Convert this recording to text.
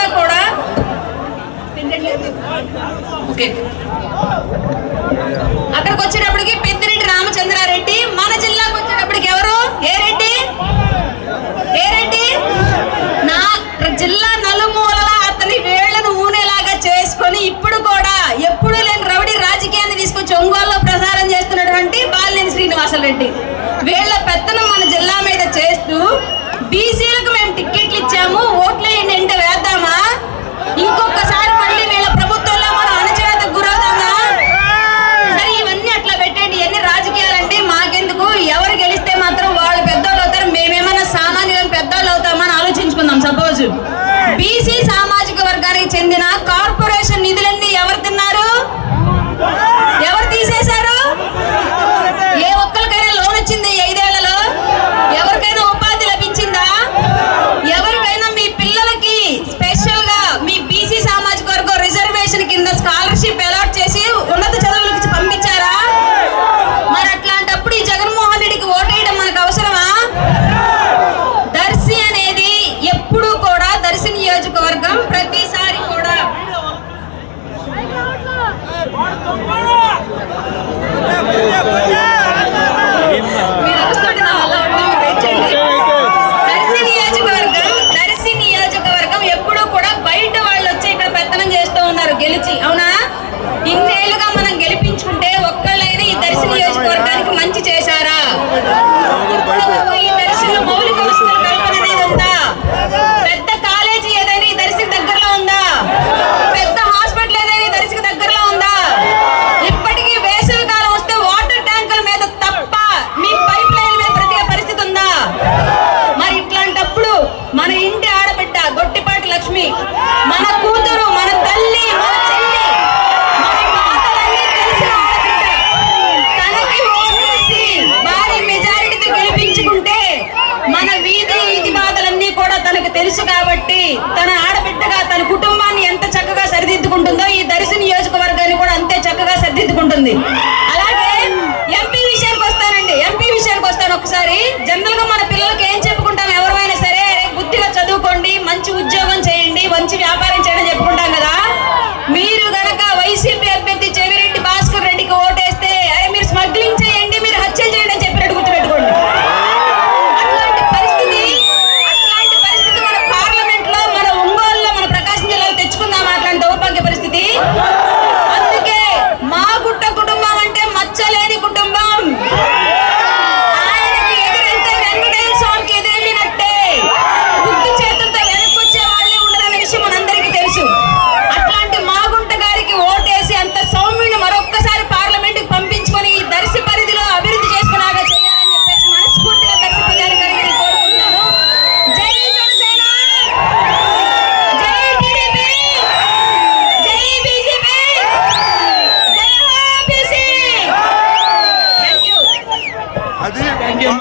అంతా కూడా అక్కడికి వచ్చినప్పటికి తెలుసు కాబట్టి తన